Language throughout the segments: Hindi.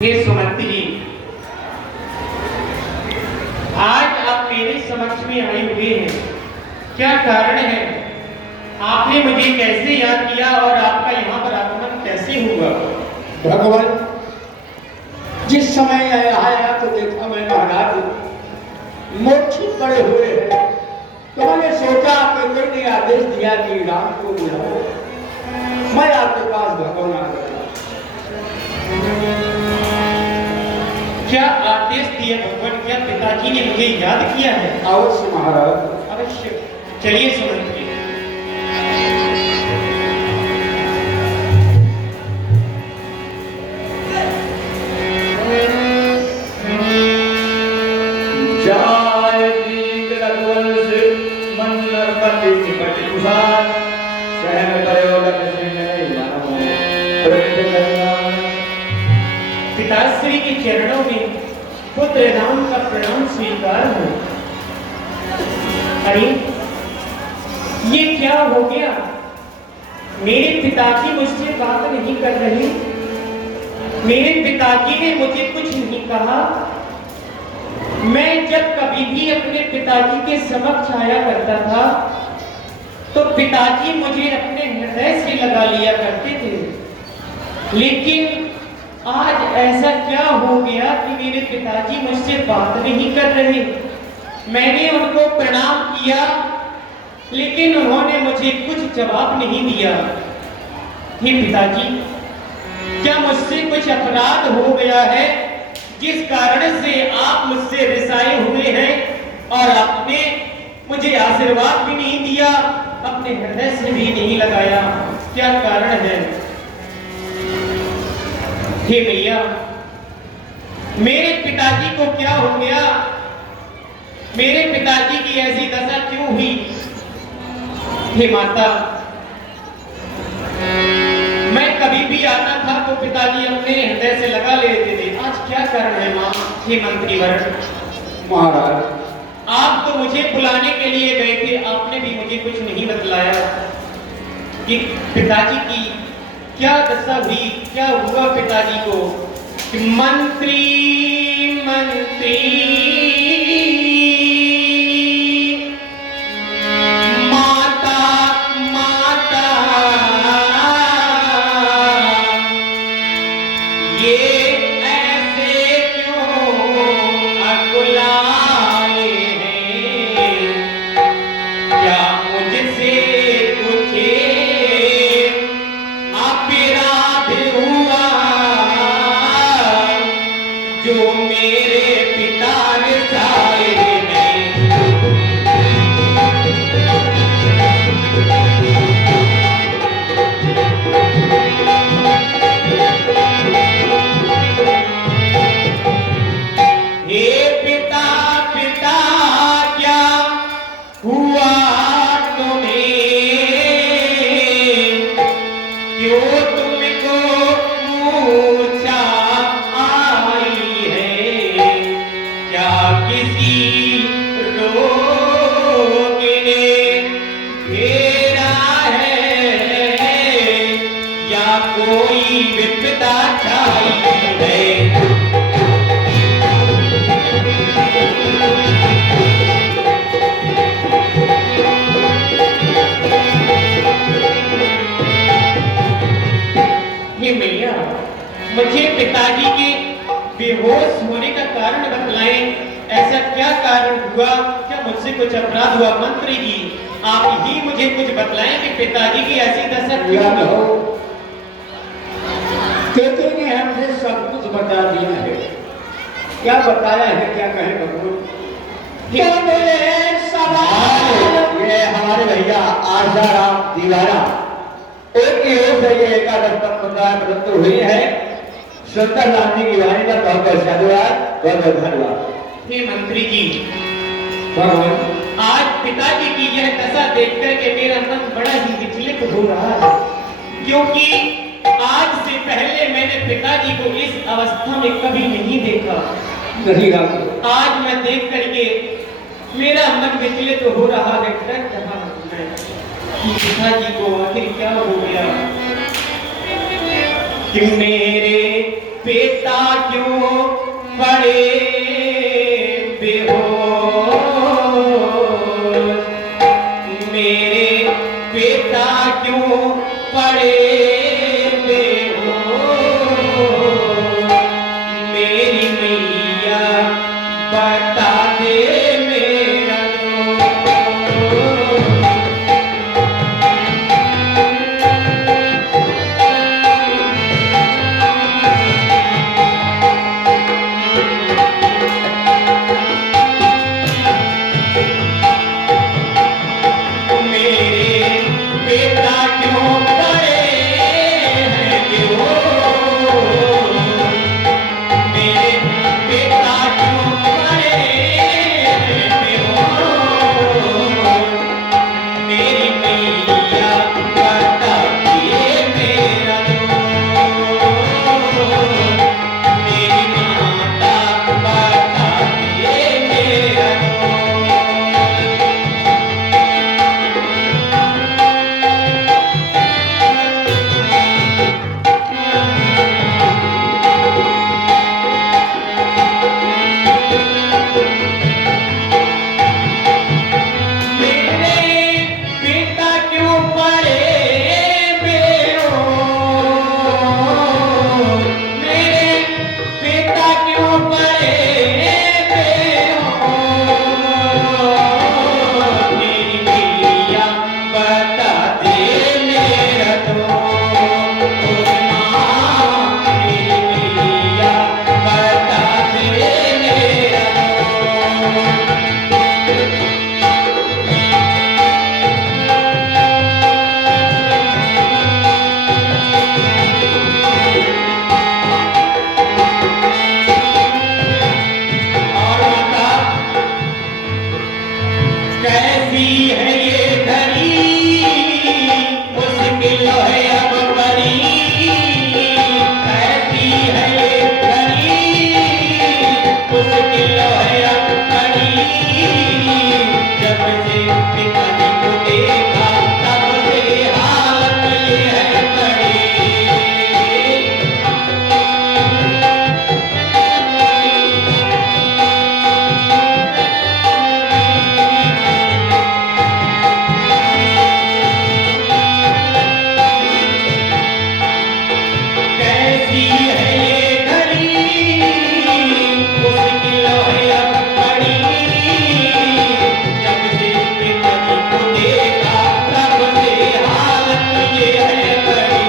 हे सुमंत जी, आज आप मेरे समक्ष में आए हुए हैं, क्या कारण है? आपने मुझे कैसे याद किया और आपका यहाँ पर आगमन कैसे हुआ? भगवान, जिस समय आया तो देखा मैं महाराज मूर्छित पड़े हुए हैं, तो मैंने सोचा कि मैंने आदेश दिया कि राम को बुलाओ, मैं आपके पास भगवान आ गया। क्या आदेश दिया भगवान? क्या पिताजी ने मुझे याद किया है? अवश्य महाराज, अवश्य। चलिए सुमंत जी। जय दीन रघुवंश मन्नर पति निपट कुशाल, सहन करो लख सिंह मानो प्रगट करना। पिताश्री के चरणों में पुत्र राम का प्रणाम स्वीकार हो। अरे ये क्या हो गया? मेरे पिताजी मुझसे बात नहीं कर रहे, मेरे पिताजी ने मुझे कुछ नहीं कहा। मैं जब कभी भी अपने पिताजी के समक्ष आया करता था तो पिताजी मुझे अपने हृदय से लगा लिया करते थे, लेकिन आज ऐसा क्या हो गया कि मेरे पिताजी मुझसे बात नहीं कर रहे? मैंने उनको प्रणाम किया लेकिन उन्होंने मुझे कुछ जवाब नहीं दिया। हे पिताजी, क्या मुझसे कुछ अपराध हो गया है जिस कारण से आप मुझसे रिसाए हुए हैं और आपने मुझे आशीर्वाद भी नहीं दिया, अपने हृदय से भी नहीं लगाया? क्या कारण है? हे भैया, मेरे पिताजी को क्या हो गया? मेरे पिताजी की ऐसी दशा क्यों हुई? हे माता, मैं कभी भी आता था तो पिताजी अपने हृदय से लगा लेते थे, आज क्या कारण है मां? हे मंत्रीवर महाराज, आप तो मुझे बुलाने के लिए गए थे, आपने भी मुझे कुछ नहीं बतलाया कि पिताजी की क्या दशा हुई, क्या हुआ पिताजी को? कि मंत्री मंत्री माता माता, ये ऐसे क्यों अकुलाए हैं? क्या मुझसे कुछ अपराध हुआ जो मेरे पिता रिसाए हैं? हे पिता पिता, क्या हुआ तुम्हें? क्यों तुमको मूर्छा आई है? क्या किसी रोग ने घेरा है या कोई विपदा छाई है? हे मैया, मुझे पिताजी के बेहोश होने का कारण बतलाएं, ऐसा क्या कारण हुआ? क्या मुझसे कुछ अपराध हुआ? मंत्री जी, आप ही मुझे कुछ बतलाएं कि पिताजी की ऐसी दशा क्यों याद हुई? हो, तेते ने हमसे सब कुछ बता दिया है। क्या बताया है, क्या कहे भगवान? ये हमारे भैया आशाराम दीवाना एक ही हो से ये एकादश परंपरा प्रदत्त हुई है। सुंदर राम जी की वाणी का बहुत बहुत धन्यवाद, बहुत बहुत धन्यवाद। हे मंत्री जी, भगवान, आज पिताजी की यह दशा देखकर के मेरा मन बड़ा ही विचलित हो रहा है, क्योंकि आज से पहले मैंने पिताजी को इस अवस्था में कभी नहीं देखा। नहीं राम, आज मैं देख करके मेरा मन विचलित हो रहा है, डर रहा हूं मैं कि पिताजी को आखिर क्या हो गया कि मेरे पिता क्यों पड़े बेहोश, मेरे पिता क्यों पड़े बेहोश, मेरी मैया बता दे मेरा दोष। मेरे पिता क्यों पड़े हैं बेहोश, मेरे पिता क्यों पड़े हैं बेहोश, मेरी मैया बता दे मेरा दोष, मेरी माता बता दे मेरा दोष। मेरे पिता क्यों पड़े बेहोश, मेरे पिता क्यों पड़े बेहोश, मेरी मैया बता दे मेरा दोष, माँ मेरी मैया बता दे मेरा दोष। और माता कैसी है ये घड़ी, मुश्किल है अब बड़ी, कैसी है ये घड़ी, मुश्किल है अब बड़ी, जब से पिताजी को देखा तब से हालत ये है बड़ी। कैसी है ये घड़ी, मुश्किल है अब बड़ी, जब से पिताजी को देखा तब से हालत ये है बड़ी।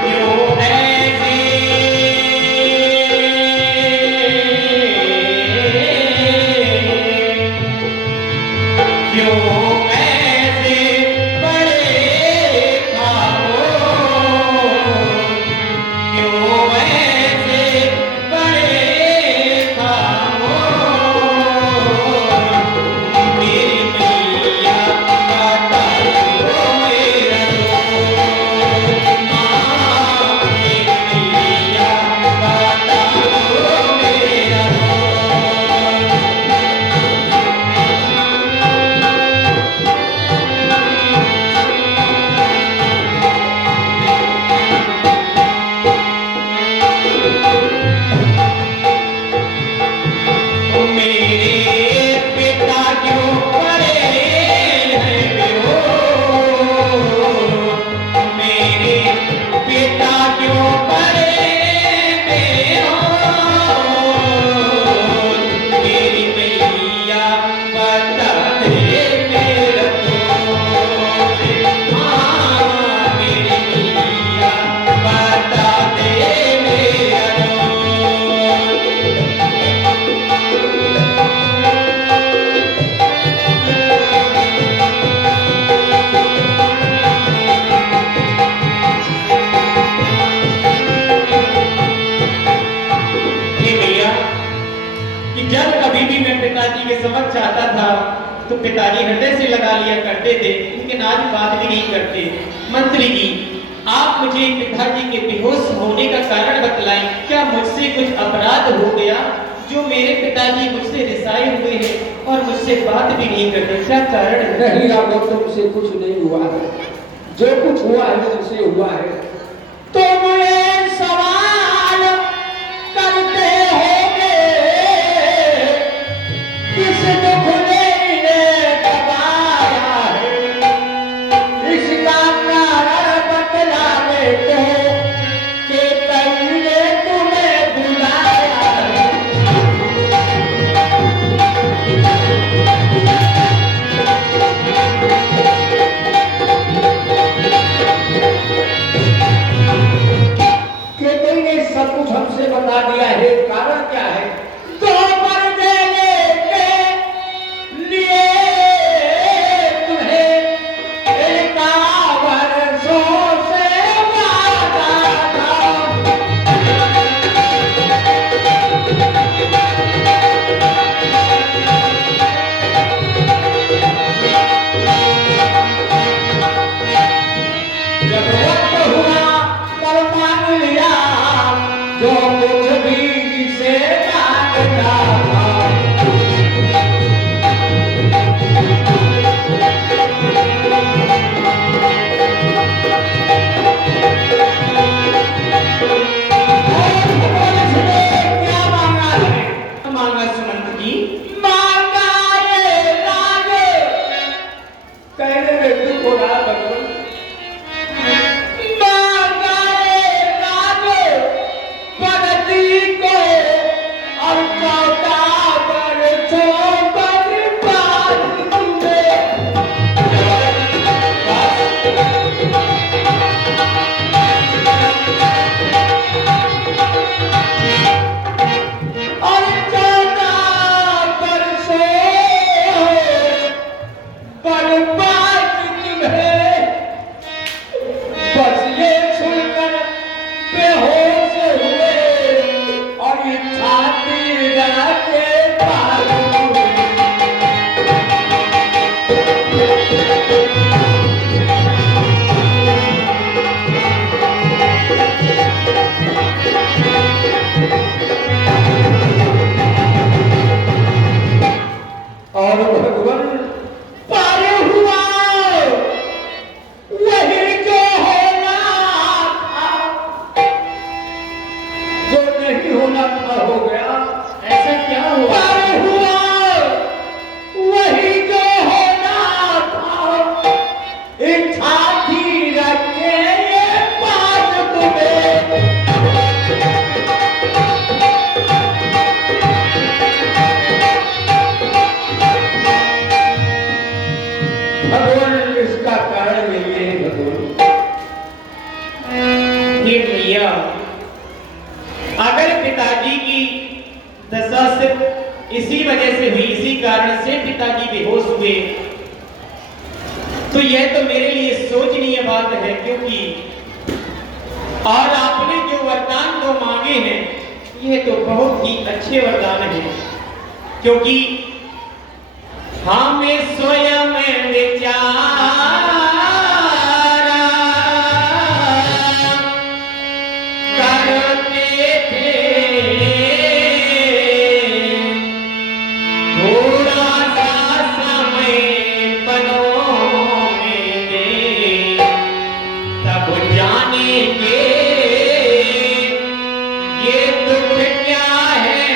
क्यों ऐसे क्यों ऐसे बड़े खामोश, क्यों ऐसे बड़े खामोश, मेरी मैया बता दो मेरा दोष, माँ मेरी मैया बता दो मेरा दोष। मेरे पिता क्यों पड़े हैं बेहोश, मेरे पिता क्यों पड़े बेहोश, मेरी मैया बता दे मेरा दोष, माँ मेरी मैया बता दे मेरा दोष। हे भैया कि जब कभी भी मैं पिताजी के समक्ष आता था तो पिताजी हृदय से लगा लिया करते थे, उनके नाज बात भी नहीं करते। मंत्री जी आप मुझे पिताजी के बेहोश होने का कारण बतलाएं। क्या मुझसे कुछ अपराध हो गया जो मेरे पिताजी मुझसे रिसाए हुए हैं और मुझसे बात भी नहीं करते? क्या कारण है? नहीं राघव, तुमसे कुछ नहीं हुआ है। जो कुछ हुआ है तुमसे हुआ है। तुम ये सवाल करते होगे किस दुख ने इन्हें दबाया है, इसका कारण बतलाने को कि कई ने तुम्हें बुलाया है। कि कोई ने सब कुछ हमसे बता दिया है। कारण क्या है? तो मर देने के लिए तुम्हें इनका वर्षों से वादा था। जब वक्त हुआ तब मान लिया जो कुछ भी जिसे मांगता था। और उसने क्या मांगा है? मांगा सुमंत जी। मांगा ये राज। कहने में दुख हो रहा भगवान। मांगा ये राज पगती को और 14 वर्षों बर्बाद तुम्हें। और 14 वर्षों बर्बाद तुम्हें। बस ये सुनकर बेहोश हुए और ये छाती के पास हुए। और भगवान पार हुआ वही जो होना था। जो नहीं होना था हो गया। ऐसा क्या हुआ? पार हुआ वही जो होना था। इच्छा थी रखे ये पास तुम्हें। भगवान इसका कारण यही है भगवान। हे भैया, अगर पिताजी की दशा सिर्फ इसी वजह से हुई, इसी कारण से पिताजी बेहोश हुए, तो यह तो मेरे लिए सोचनीय बात है। क्योंकि और आपने जो वरदान दो मांगे हैं, यह तो बहुत ही अच्छे वरदान हैं। क्योंकि हमें स्वयं विचारा करते थे, थोड़ा सा समय बनों में दे, तब जानेंगे ये दुख क्या है।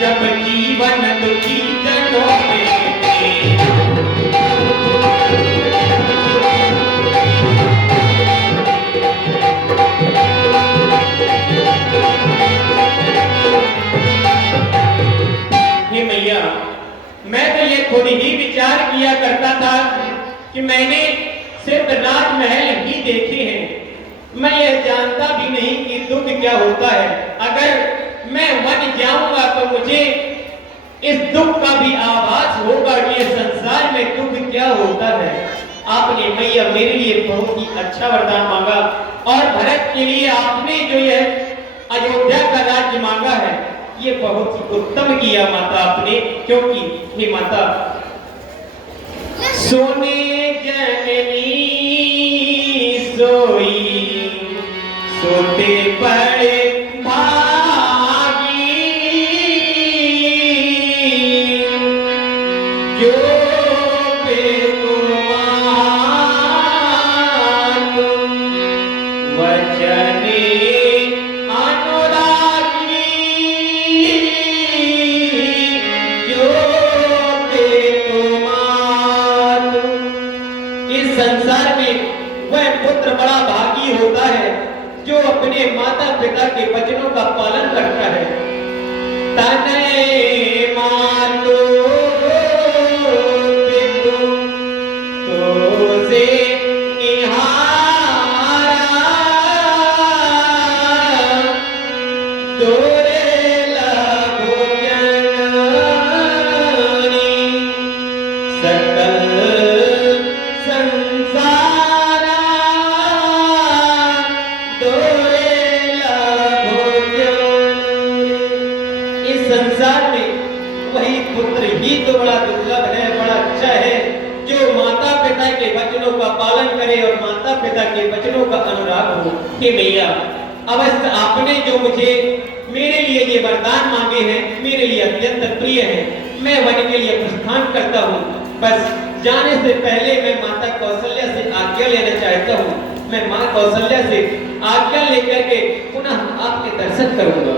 जब जीवन दुखी जनों में दे, हे मैया, मैं तो ये खुद ही विचार किया करता था कि मैंने सिर्फ राजमहल ही देखे हैं। मैं यह जानता भी नहीं कि दुख क्या होता है। अगर मैं वन जाऊंगा तो मुझे इस दुख का भी आभास होगा कि ये संसार में दुख क्या होता है। आपने मैया मेरे लिए बहुत ही अच्छा वरदान मांगा, और भरत के लिए आपने जो यह अयोध्या का राज्य मांगा है, ये बहुत ही उत्तम किया माता आपने। क्योंकि हे माता, सोने जननी सोई सोते पड़े भागी जो वचने अनुरागी जो इस संसार में वह पुत्र बड़ा भागी होता है जो अपने माता पिता के वचनों का पालन करता है। तने मातो तो से संसार में वही पुत्र ही तो बड़ा दुर्लभ है, बड़ा अच्छा है जो माता पिता के वचनों का पालन करे और माता पिता के वचनों का अनुराग हो। कि भैया अवश्य आपने जो मुझे मेरे लिए ये वरदान मांगे हैं मेरे लिए अत्यंत प्रिय है। मैं वन के लिए प्रस्थान करता हूँ। बस जाने से पहले मैं माता कौशल्या से आज्ञा लेना चाहता हूँ। मैं माँ कौशल्या से आज्ञा लेकर के पुनः आपके दर्शन करूंगा।